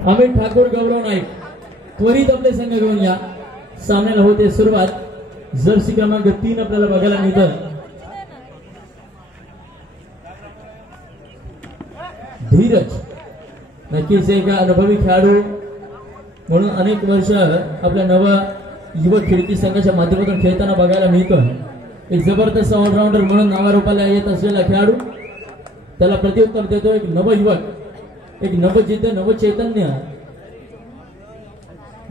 अमित ठाकूर, गौरव नाईक त्वरित आपले संघ घेऊन या. सामन्याला होते सुरुवात. जर्सी क्रमांक 3 आपल्याला बघायला मिळतं. धीरज नक्कीच एक अनुभवी खेळाडू म्हणून अनेक वर्ष आपल्या नवा युवक खिडकी संघाच्या माध्यमातून खेळताना बघायला मिळतं. एक जबरदस्त ऑलराऊंडर म्हणून नावारूपाला येत असलेला खेळाडू. त्याला प्रत्युत्तर देतो एक नवयुवक, एक नवजिद्द, नवचैतन्य,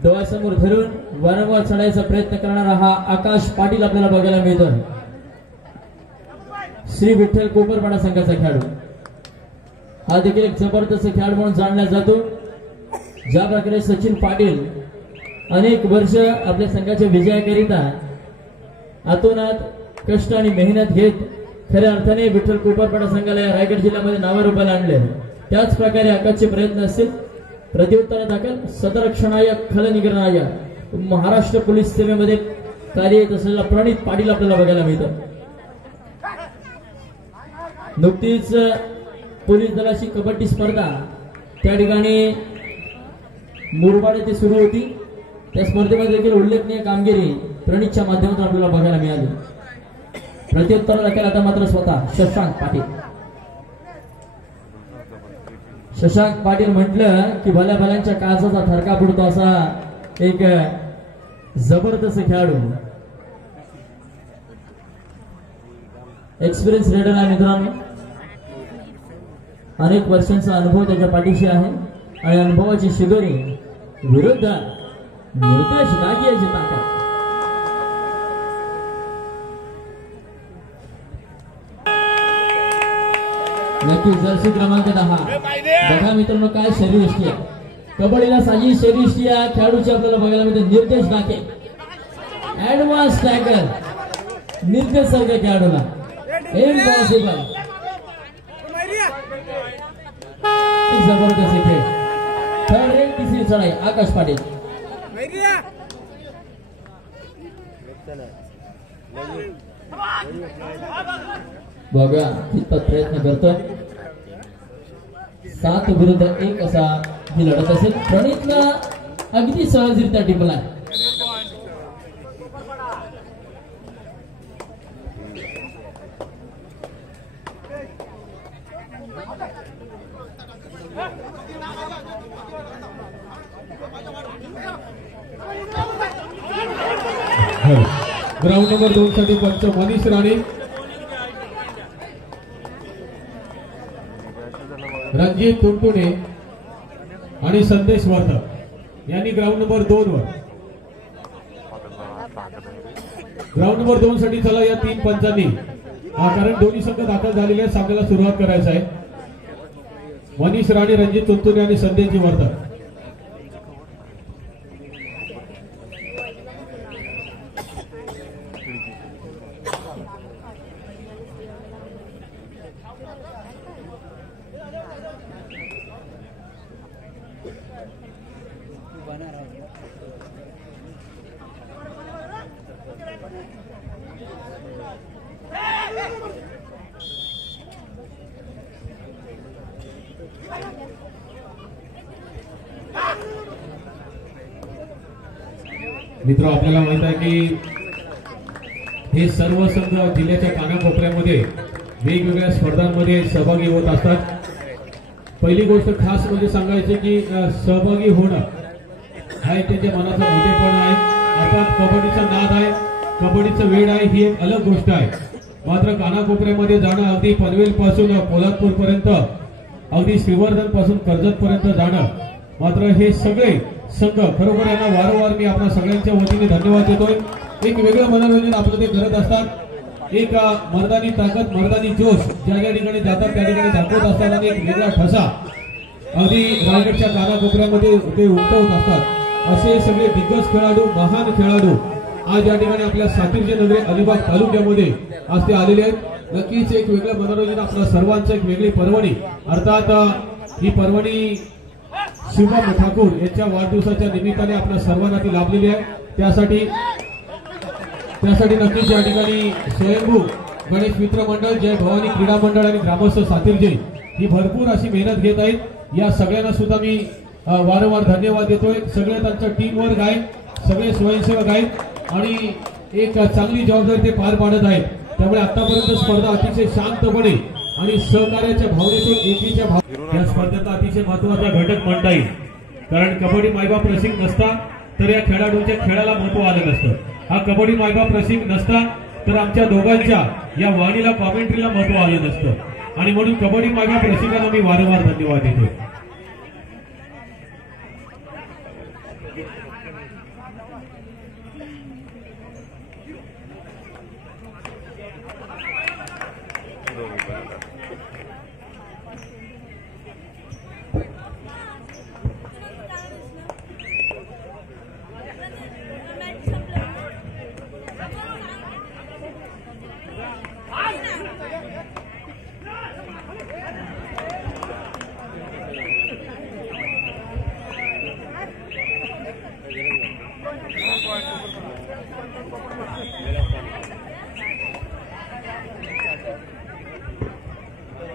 डोळ्यासमोर धरून वारंवार चढायचा प्रयत्न करणारा हा आकाश पाटील आपल्याला बघायला मिळतो. श्री विठ्ठल कोपरपाडा संघाचा खेळाडू. हा देखील एक जबरदस्त खेळाडू म्हणून जाणला जातो. ज्या प्रकारे सचिन पाटील अनेक वर्ष आपल्या संघाच्या विजयाकरिता आतोनात कष्ट आणि मेहनत घेत खऱ्या अर्थाने विठ्ठल कोपरपाडा संघाला या रायगड जिल्ह्यामध्ये नावारूपाला आणले. त्याच प्रकारे आकाशचे प्रयत्न असतील. प्रत्युत्तर दाखल सतरक्षणायक, खलनिग्रहनायक, महाराष्ट्र पोलीस सेवेमध्ये कार्यरत असलेला प्रणित पाटील आपल्याला बघायला मिळतं. नुकतीच पोलीस दलाची कबड्डी स्पर्धा त्या ठिकाणी मुरबाड येथे सुरू होती. त्या स्पर्धेमध्ये देखील उल्लेखनीय कामगिरी प्रणितच्या माध्यमातून आपल्याला बघायला मिळाली. प्रत्युत्तर दाखल आता मात्र स्वतः शशांक पाटील. शशांक पाटील म्हटलं की भल्या भल्यांच्या काळजाचा थरका फुटतो असा एक जबरदस्त खेळाडू. एक्सपिरियन्स रेडर आहे मित्रांनो. अनेक वर्षांचा अनुभव त्याच्या पाठीशी आहे आणि अनुभवाची शिदोरी विरुद्ध निर्देश दागियाची ताकद. नक्की जर्सी क्रमांक 10. बघा मित्रांनो काय शरीरयष्टी आहे. कबड्डीला साजी शरीरयष्टी या खेळाडूची आपल्याला बघायला मिळते. निर्देश दाके, ऍडव्हान्स टॅकल, निर्देश सारख्या खेळाडूला इम्पॉसिबल. जबरदस्त खेळ. थर्ड रँक, तिसरी चढाई आकाश पाटील. बघा कितपत प्रयत्न करतोय. 7 विरुद्ध 1 असा ही लढत असेल. प्रणितला अगदी सहजरित्या टिपला. ग्राउंड नंबर 2 साठी पंच मनीष राणे, रणजित तुंटुणे आणि संदेश वर्धक यांनी ग्राउंड नंबर 2 वर. ग्राउंड नंबर 2 साठी चला या 3 पंचांनी, कारण दोन्ही संघ दाखल झालेले आहेत, सामन्याला सुरुवात करायचं आहे. मनीष राणे, रणजित तुंटुणे आणि संदेश वर्धक. मित्र, आपल्याला माहित आहे की हे सर्व संघ जिल्ह्याच्या कानाकोपऱ्यामध्ये वेगवेगळ्या स्पर्धांमध्ये सहभागी होत असतात. पहिली गोष्ट खास म्हणजे सांगायची की सहभागी होणं हा एक त्यांच्या मनाचा मोठेपणा आहे. अर्थात कबड्डीचा नाद आहे, कबड्डीचं वेळ आहे, ही एक अलग गोष्ट आहे. मात्र कानाकोपऱ्यामध्ये जाणं, अगदी पनवेल पासून कोल्हापूर पर्यंत, अगदी श्रीवर्धन पासून कर्जत पर्यंत जाणं, मात्र हे सगळे संघ खरोखर यांना वारंवार मी आपल्या सगळ्यांच्या वतीने धन्यवाद देतोय. एक वेगळं मनोरंजन आपलं ते करत असतात. एक मर्दानी ताकद, मर्दानी जोश ज्या ज्या ठिकाणी जातात त्या ठिकाणी दाखवत असतात आणि एक वेगळा ठसा अगदी रायगडच्या कानाकोपऱ्यामध्ये ते उमटवत असतात. असे सगळे दिग्गज खेळाडू, महान खेळाडू आज या ठिकाणी आपल्या सातिर्जे नगरी अलिबाग तालुक्यामध्ये आज ते आलेले आहेत. नक्कीच एक वेगळं मनोरंजन, आपल्या सर्वांचं एक वेगळी पर्वणी. अर्थात ही पर्वणी शिवम ठाकूर यांच्या वाढदिवसाच्या निमित्ताने आपल्या सर्वांना ती लाभलेली आहे. त्यासाठी नक्कीच या ठिकाणी स्वयंभू गणेश मित्र मंडळ, जय भवानी क्रीडा मंडळ आणि ग्रामस्थ सातिर्जे ही भरपूर अशी मेहनत घेत आहेत. या सगळ्यांना सुद्धा मी वारंवार धन्यवाद देतोय. सगळे त्यांच्या टीम वर्क आहे, सगळे स्वयंसेवक आहेत आणि एक चांगली जबाबदारी ते पार पाडत आहेत. त्यामुळे आतापर्यंत स्पर्धा अतिशय शांतपणे आणि सहकार्याच्या भावनेतून एकीच्या या स्पर्धेचा अतिशय महत्वाचा घटक म्हणता येईल. कारण कबड्डी मायबाप रसिक नसता तर या खेळाडूंच्या खेळाला महत्व आलं नसतं. हा कबड्डी मायबाप रसिक नसता तर आमच्या दोघांच्या या वाणीला कॉमेंट्रीला महत्व आलं नसतं. आणि म्हणून कबड्डी मायबाप रसिकांना मी वारंवार धन्यवाद देतोय.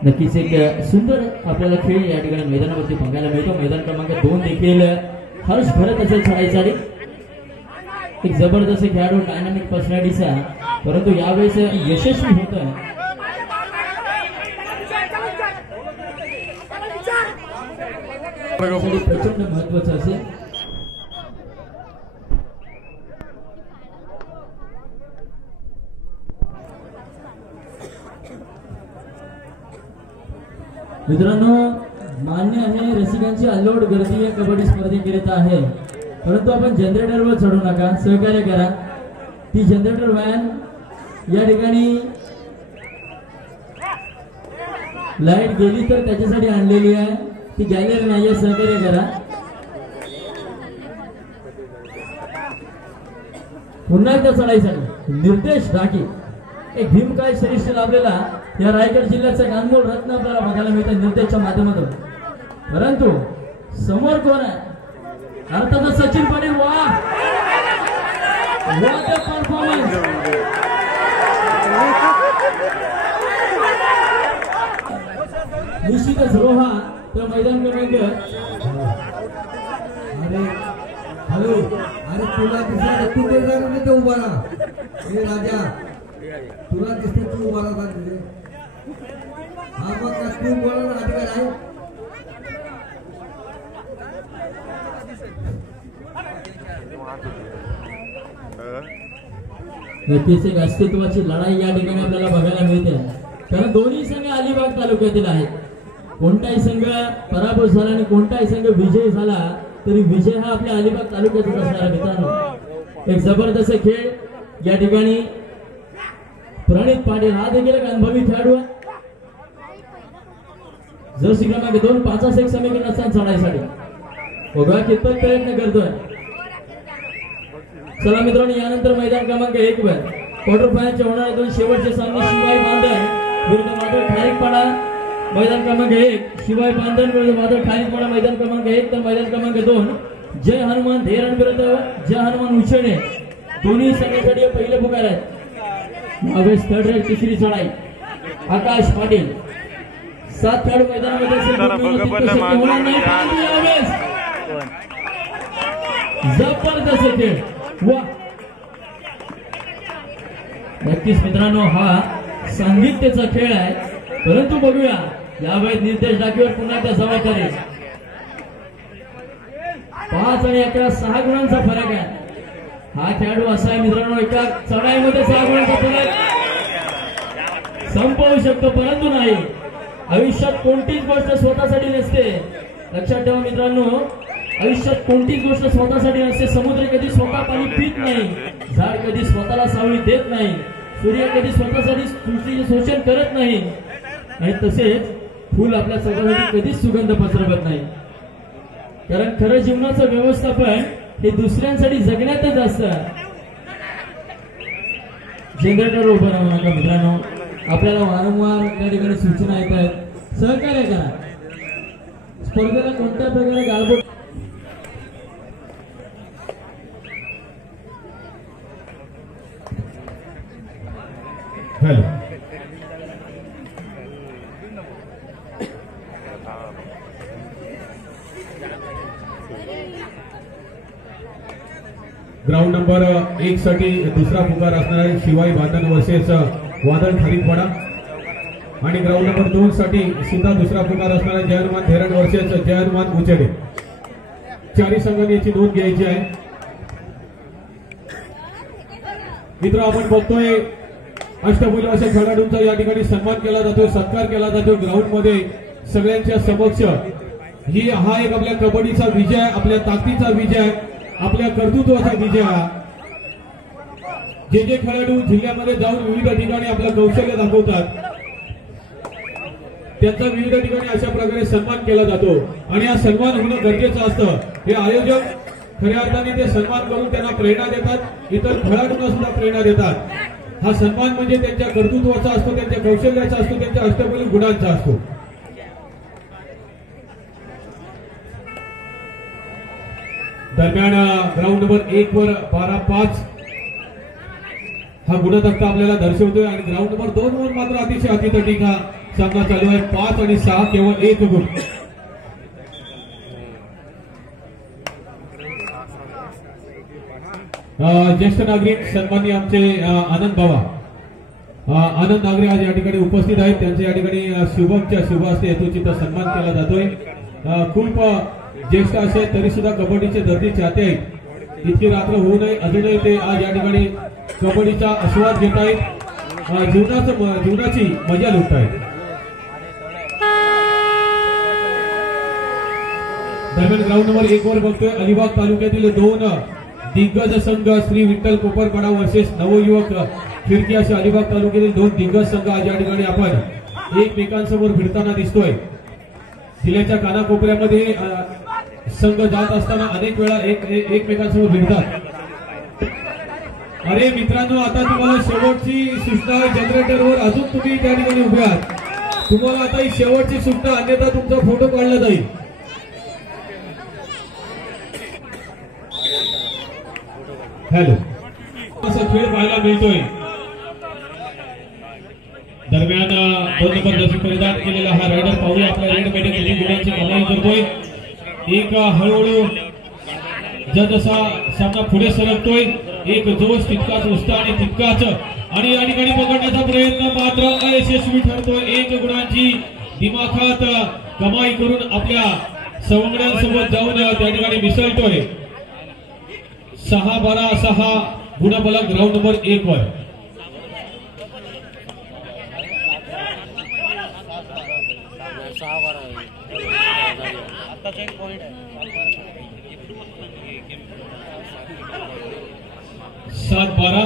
नक्कीच एक सुंदर आपल्याला खेळ या ठिकाणी मैदानावरती बघायला मिळतो. मैदान क्रमांक 2 देखील हर्ष भरत असेल चढाईसाठी. एक जबरदस्त खेळाडू, डायनामिक पर्सनॅलिटीचा, परंतु यावेळेस यशस्वी होतं. प्रचंड महत्वाचं असेल. मित्रांनो, मान्य आहे रसिकांची अल्लोड गर्दी या कबड्डी स्पर्धेकरिता आहे, परंतु आपण जनरेटरवर चढू नका, सहकार्य करा. ती जनरेटर व्हॅन या ठिकाणी लाईट गेली तर त्याच्यासाठी आणलेली आहे, ती गॅलरी नाही आहे, सहकार्य करा. पुन्हा एकदा चढाईसाठी निर्देश ढाके, एक भीमकाय श्रेष्ठ लाभलेला या रायगड जिल्ह्याचा अनमोल रत्न आपल्याला बघायला मिळतं निर्देशच्या माध्यमातून. परंतु समोर कोण आहे? अर्थातच सचिन पाटील. वा परफॉर्मन्स. निश्चितच रोहा तर मैदान क्रमांक. अरे हॅलो, अरे तुला दिसला तू ते जाणार ते उभा राहा. हे राजा तुला दिसते तू उभा राहा. हा मग का तू बोलायला अधिकार आहे? नक्कीच एक अस्तित्वाची लढाई या ठिकाणी आपल्याला बघायला मिळते. कारण दोन्ही संघ अलिबाग तालुक्यातील आहेत. कोणताही संघ पराभूत झाला आणि कोणताही संघ विजय झाला तरी विजय हा आपल्या अलिबाग तालुक्यातच असणार. मित्रांनो, एक जबरदस्त खेळ या ठिकाणी. प्रणित पाटील हा देखील एक अनुभवी खेळाडू आहे. जर्सी क्रमांक 2 5 एक समीकरण असताना चढाईसाठी बघा कितपत प्रयत्न करतोय. चला मित्रांनो, यानंतर मैदान क्रमांक 1 वर क्वार्टर फायनलच्या होणारे 2 शेवटचे सामने शिवाय बांधण विरुद्ध माधव ठारीकपाडा. मैदान क्रमांक 1 शिवाय बांधण विरुद्ध माधव ठारीकपाडा मैदान क्रमांक 1. तर मैदान क्रमांक 2 जय हनुमान धेरण विरुद्ध जय हनुमान उचेणे. दोन्ही संघासाठी पहिले पुकार आहेत. यावेळेस थर्ड रेड तिसरी चढाई. आकाश पाटील 7 खेळाडू मैदानामध्ये जबरदस्त खेळ. वा, नक्कीच मित्रांनो, हा सांगित्याचा खेळ आहे. परंतु बघूया यावेळेस निर्देश डाकीवर पुन्हा त्या जवळ करेल. 5 आणि 11 6 गुणांचा फरक आहे. हा खेळाडू असा आहे मित्रांनो, एका चढाईमध्ये 6 गुणांचा फरक संपवू शकतो, परंतु नाही. आयुष्यात कोणतीच गोष्ट स्वतःसाठी नसते. लक्षात ठेवा मित्रांनो, आयुष्यात कोणतीच गोष्ट स्वतःसाठी नसते. समुद्र कधी स्वतः पाणी पित नाही, झाड कधी स्वतःला सावली देत नाही, सूर्य कधी स्वतःसाठी सृष्टीचे शोषण करत नाही, आणि तसेच फूल आपल्या स्वतःसाठी कधीच सुगंध पसरवत नाही. कारण खरं जीवनाचं व्यवस्थापन हे दुसऱ्यांसाठी जगण्यातच असतं. जनरेटर उभं राहू नका मित्रांनो. आपल्याला वारंवार त्या ठिकाणी सूचना येत आहेत. सहकार्य करा. स्पर्धेला कोणत्या प्रकारे गाळबोट ग्राउंड नंबर 1 साठी दुसरा पुकार असणार आहे शिवाई बांधण वर्सेस वादळ खारीकवाडा आणि ग्राउंड नंबर 2 साठी सुद्धा दुसरा पुकार असणार आहे जयहनुमान धेरड वर्सेस जयहनुमान उचेडे. चारी संघांनी याची नोंद घ्यायची आहे. मित्र आपण बघतोय अष्टपैलू अशा खेळाडूंचा या ठिकाणी सन्मान केला जातो, सत्कार केला जातो ग्राउंड मध्ये सगळ्यांच्या समक्ष. हा एक आपल्या कबड्डीचा विजय, आपल्या ताकदीचा विजय, आपल्या कर्तृत्वाचा विजय. जे जे खेळाडू जिल्ह्यामध्ये जाऊन विविध ठिकाणी आपलं कौशल्य दाखवतात त्यांचा विविध ठिकाणी अशा प्रकारे सन्मान केला जातो आणि हा सन्मान होणं गरजेचं असतं. हे आयोजक खऱ्या अर्थाने ते सन्मान करून त्यांना प्रेरणा देतात, इतर खेळाडूंना सुद्धा प्रेरणा देतात. हा सन्मान म्हणजे त्यांच्या कर्तृत्वाचा असतो, त्यांच्या कौशल्याचा असतो, त्यांच्या अष्टपैलू गुणांचा असतो. दरम्यान ग्राउंड नंबर 1 वर 12-5 हा गुणतक्ता आपल्याला दर्शवतोय आणि ग्राउंड नंबर 2 वर मात्र अतिशय अतितटीक हा सामना चालू आहे. 5 आणि 6 केवळ 1 गुण. ज्येष्ठ नागरिक सन्माननीय आमचे आनंद बाबा आनंद नागरे आज या ठिकाणी उपस्थित आहेत. त्यांच्या या ठिकाणी शुभमच्या शुभ हस्ते हेतूचित सन्मान केला जातोय. खूप ज्येष्ठ असे तरी सुद्धा कबड्डीचे धरती चाहते आहेत. इतकी रात्र होऊ नये अजूनही ते आज या ठिकाणी कबड्डीचा आस्वाद घेत आहेत, जीवनाची मजा लुटत आहेत. दरम्यान ग्राउंड नंबर 1 वर बघतोय अलिबाग तालुक्यातील 2 दिग्गज संघ श्री विठ्ठल कोपरपाडा वर्सेस नवयुवक फिरकी असे अलिबाग तालुक्यातील 2 दिग्गज संघ आज या ठिकाणी आपण एकमेकांसमोर भिडताना दिसतोय. जिल्ह्याच्या कानाकोपऱ्यामध्ये संघ जात असताना अनेक वेळा एकमेकांसमोर भिडतात. अरे मित्रांनो, आता तुम्हाला शेवटची सूचना जनरेटरवर अजून तुम्ही त्या ठिकाणी उभे आहात. तुम्हाला आता ही शेवटची सूचना, अन्यथा तुमचा फोटो काढला जाईल. हॅलो, असा खेळ पाहायला मिळतोय. दरम्यान 2 नंबर जर्सी परिधान केलेला हा रायडर पाहूया आपल्या रेड मध्ये किती गुणांची कमाई करतोय. एक हळूहळू जसा सामना पुढे सरकतोय, एक जोश तितकाच उत्साह आणि तितकाच आणि या ठिकाणी पकडण्याचा प्रयत्न मात्र अयशस्वी ठरतोय. 1 गुणांची दिमाखात कमाई करून आपल्या सवंगड्यांसोबत जाऊन त्या ठिकाणी मिसळतोय. 6-12 गुणफलक ग्राउंड नंबर 1 वर. आताच 1 पॉइंट आहे. 7-12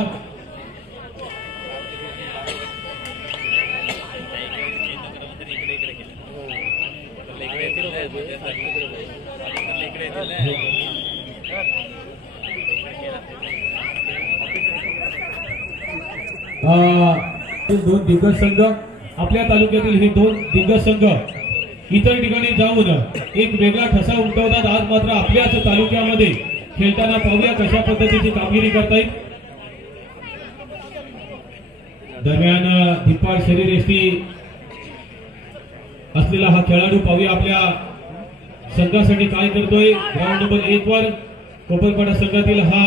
2 दिग्गज संघ आपल्या तालुक्यातील हे 2 दिग्गज संघ इतर ठिकाणी जाऊन एक वेगळा ठसा उमटवतात. आज मात्र आपल्याच तालुक्यामध्ये खेळताना पाहूया कशा पद्धतीची कामगिरी करतायत. दरम्यान धिप्पाड शरीरयष्टी असलेला हा खेळाडू पाहूया आपल्या संघासाठी काय करतोय. ग्राउंड नंबर 1 वर कोपरपाडा संघातील हा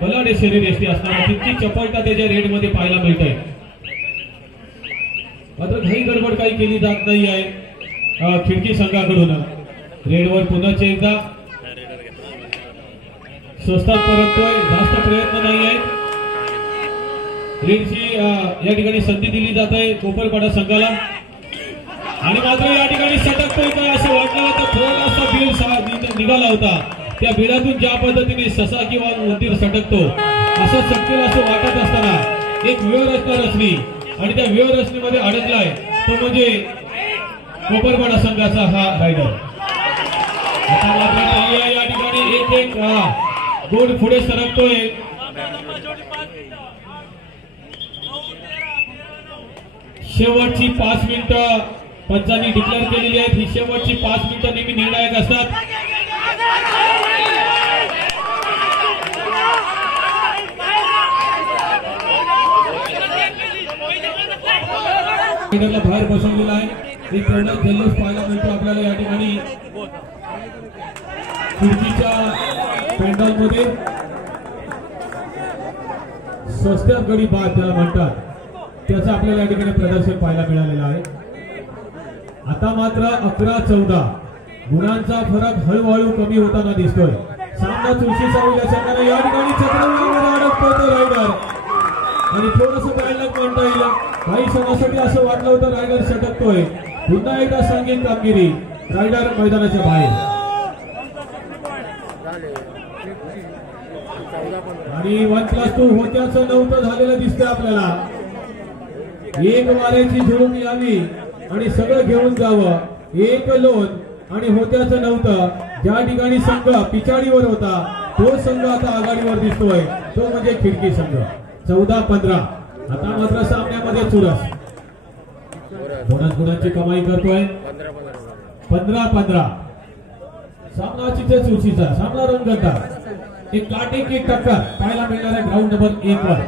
बलाढ्य शरीरयष्टी असणारा तितकी चपळता त्याच्या रेड मध्ये पाहायला मिळत आहे. मात्र घाई गडबड काही केली जात नाही आहे खिडकी संघाकडून. रेडवर पुन्हा एकदा स्वस्तात परततोय, जास्त प्रयत्न नाही आहेत. रेडची या ठिकाणी संधी दिली जात आहे कोपरपाडा संघाला आणि मात्र या ठिकाणी सटकतोय काय असं वाटलं होतं. थोडासा बिल निघाला होता. त्या बिलातून ज्या पद्धतीने ससा किंवा मंदिर सटकतो असं सटकेल असं वाटत असताना एक व्यूहरचना रचली आणि त्या व्यूहरचनेमध्ये अडकलाय तो म्हणजे कोपरपाडा संघाचा हा रायडर. आता मात्र या ठिकाणी 1 गोल पुढे सरकतोय. शेवटची 5 मिनिटं पंचांनी डिक्लेअर केलेली आहेत. ही शेवटची 5 मिनिटं नेहमी निर्णायक असतात. बाहेर बसवलेला आहे. एक तेवढा जल्लोष पाहायला मिळतो आपल्याला या ठिकाणी. खिडकीच्या पेंडॉलमध्ये स्वस्त्यात गडी बाद त्याला म्हणतात, त्याचं आपल्याला या ठिकाणी प्रदर्शन पाहायला मिळालेलं आहे. आता मात्र 11-14 गुणांचा फरक हळूहळू कमी होताना दिसतोय. सामना चुरशीचा होईल या संघाने. या ठिकाणी चक्रव्यूहामध्ये अडकतोय तो रायडर आणि थोडंसं बॅडलक म्हणता येईल. काही क्षणासाठी असं वाटलं होतं रायडर सटकतोय. पुन्हा एकदा सांगेन कामगिरी, रायडर मैदानाच्या बाहेर. आणि 1+2 होत्याचं नव्हतं झालेलं दिसतंय आपल्याला. एक वाऱ्याची झुळूक यावी आणि सगळं घेऊन जावं. एक लोन आणि होत्याचं नव्हतं. ज्या ठिकाणी संघ पिछाडीवर होता तो संघ आता आघाडीवर दिसतोय, तो म्हणजे खिडकी संघ. 14-15. आता मात्र सामन्यामध्ये चुरस. गुणांची कमाई करतोय. 15-15. सामना चिचे चुरशीचा, सामना रंगतदार. एक काटेकी टक्कर पाहायला मिळणार आहे ग्राउंड नंबर 1 वर.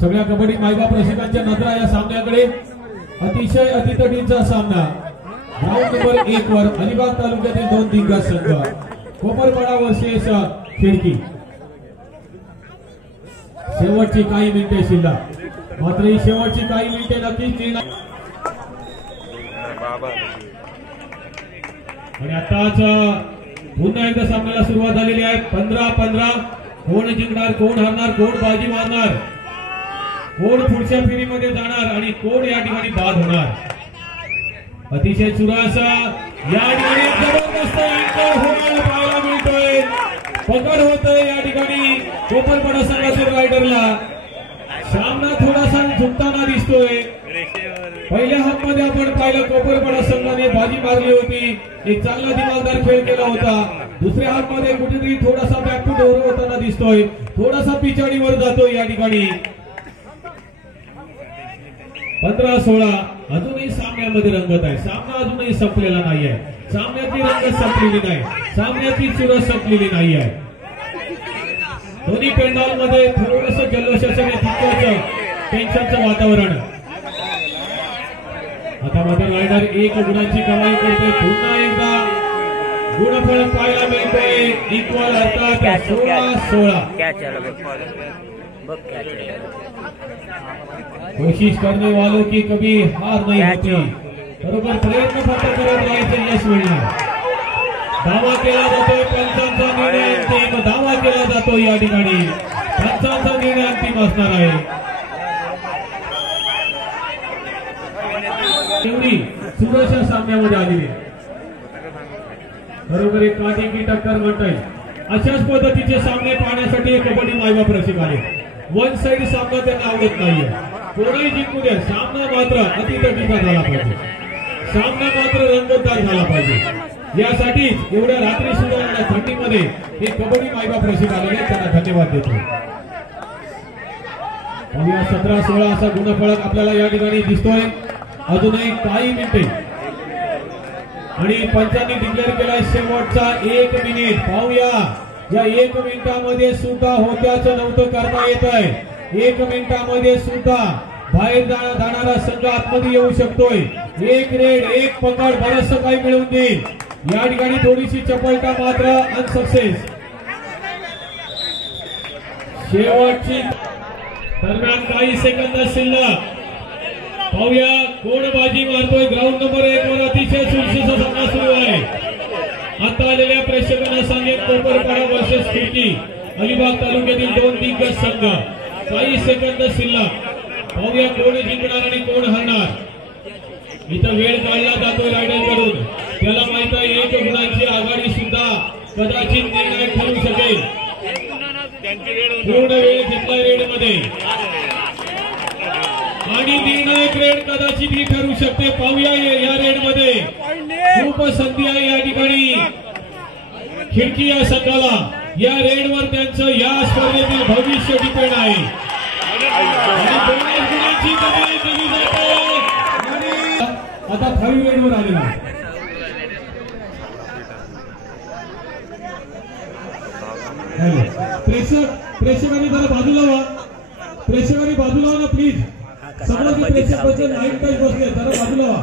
सगळ्या कबड्डी मायबाप रसिकांच्या नजरा या सामन्याकडे. अतिशय अतितटीचा सामना ग्राउंड नंबर 1 वर. अलिबाग तालुक्यातील 2 दिग्गज संघ, कोपरपाडा वर्सेस खिडकी. शेवटची काही मिनिटे शिल्लक. मात्र ही शेवटची काही मिनिटे नक्कीच येणार. आणि आताच पुन्हा एकदा सामन्याला सुरुवात झालेली आहे. 15-15. कोण जिंकणार, कोण हरणार, कोण बाजी मारणार, कोण पुढच्या फेरीमध्ये जाणार आणि कोण या ठिकाणी बाद होणार. अतिशय चुरस या ठिकाणी जबरदस्त होण्याला पाहायला मिळतोय. पकड होतोय या ठिकाणी कोपरपाडा संघातील रायडरला. सामना थोडासा झुकताना दिसतोय. पहिल्या हाफ मध्ये आपण पाहिलं कोपरपाडा संघाने बाजी मारली होती, एक चांगला दिमागदार खेळ केला होता. दुसऱ्या हाफ मध्ये कुठेतरी थोडासा बॅक टू डोर होताना दिसतोय, थोडासा पिछाडीवर जातोय या ठिकाणी. 15-16. अजूनही सामन्यामध्ये रंगत आहे. सामना अजूनही संपलेला नाही आहे. सामन्याची रंगत संपलेली नाही, सामन्याची चुरस संपलेली नाही आहे. दोन्ही पेंडॉल मध्ये थोडंसं जल्लोषाचं नेतृत्वाचं टेन्शनचं वातावरण. आता मात्र रायडर 1 गुणांची कमाई करतोय. पुन्हा एकदा गुणफळ पाहायला मिळतोय. इक्वल अर्थात 16-16. कोशिश करने वालों की कभी हार नहीं होती. बरोबर प्रयत्न फक्त करत राहायचं, यश मिळणार. दावा केला जातोय पंचांचा निर्णय अंतिम. दावा केला जातो या ठिकाणी पंचांचा निर्णय अंतिम असणार आहे. एवढी सुरक्षा सामन्यामध्ये आलेली आहे. बरोबर एक काटेकी टक्कर म्हणता येईल. अशाच पद्धतीचे सामने पाहण्यासाठी कबड्डी मायबाप रसिक आले. वन साइड सामना त्यांना आवडत नाहीये. कोणीही जिंकू द्या, सामना मात्र अतितटीचा झाला पाहिजे, सामना मात्र रंगतदार झाला पाहिजे. यासाठीच एवढ्या रात्री सुद्धा थंडीमध्ये हे कबड्डी मायबाप रसिक आलेले, त्यांना धन्यवाद देतो. 17-16 असा गुणफलक आपल्याला या ठिकाणी दिसतोय. अजूनही काही मिनिटे आणि पंचांनी डिक्लेअर केलाय शेवटचा 1 मिनिट. पाहूया या 1 मिनिटामध्ये सुद्धा होत्याचं नव्हतं करता येत आहे. 1 मिनिटामध्ये सुद्धा बाहेर जाणारा संघ आतमध्ये येऊ शकतोय. 1 रेड 1 पकड बरंचसं काही मिळवून देईल. या ठिकाणी थोडीशी चपलता मात्र अनसक्सेस. शेवटची दरम्यान काही सेकंद शिल्लक. पाहूया कोण बाजी मारतोय. ग्राउंड नंबर 1 वर अतिशय चुरशीचा सामना सुरू आहे. आता आलेल्या प्रेक्षकांना सांगेन कोपरपाडा वर्सेस खिडकी, अलिबाग तालुक्यातील 2 दिग्गज संघ. काही सेकंद शिल्लक. पाहूया कोण जिंकणार आणि कोण हरणार. इथं वेळ काढला जातोय रायडर कडून. त्याला माहित आहे 1 गुणांची आघाडी सुद्धा कदाचित निर्णायक ठरू शकेल. पूर्ण वेळ घेतलाय रेड मध्ये आणि निर्णायक रेड कदाचित ही ठरू शकते. पाहूया या रेड मध्ये खूप संधी आहे या ठिकाणी खिडकी या संघाला. या रेडवर त्यांचं या स्पर्धेतील भविष्य डिपेंड आहे. आता 5 रेडवर आलेला प्रेक्षकांनी जरा बाजूला व्हा. प्रेक्षकांनी बाजूला व्हा ना प्लीज. सगळं प्रेक्षक बसले, 9 तास बसले, जरा बाजूला व्हा.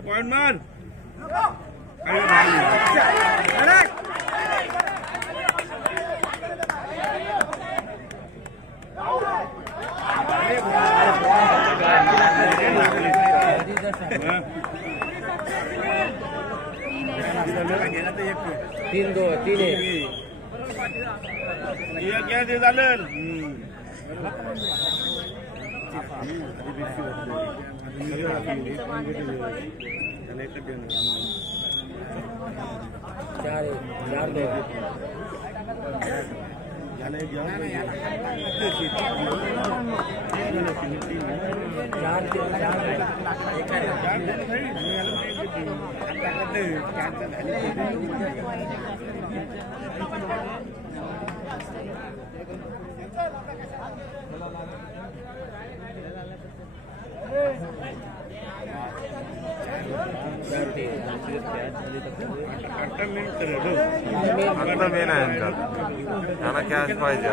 पॉइंट मार तीन दो तीन क्या ते झालं चार चार दो आता मेन आहे यांना कॅच पाहिजे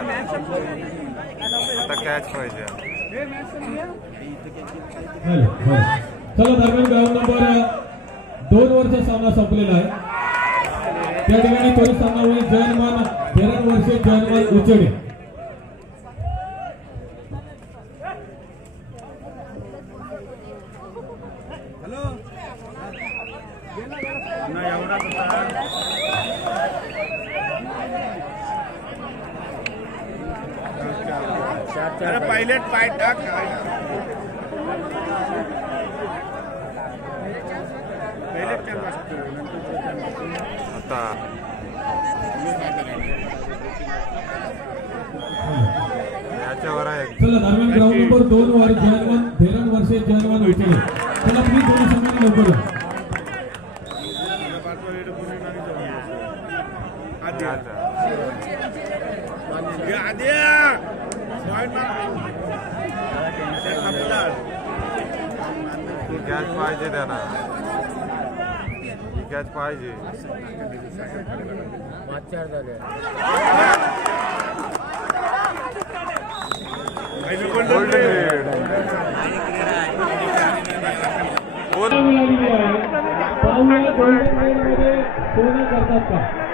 आता कॅच पाहिजे चला दरम्यान ग्राउंड नंबर 2 वरचा सामना संपलेला आहे त्या ठिकाणी तो सामना होईल जयमान 13 वर्षे जयमान उचडे पायलट पाय टाक आता याच्यावर आहे चला दरम्यान ग्राउंड नंबर 2 वर जयमान 13 वर्षे जयमान उचडे चला प्लीज दोन्ही संघांनी लवकर कॅच पाहिजे त्यांना कॅच पाहिजे 5-4 झाले गोल्डन मध्ये सोनं करतात का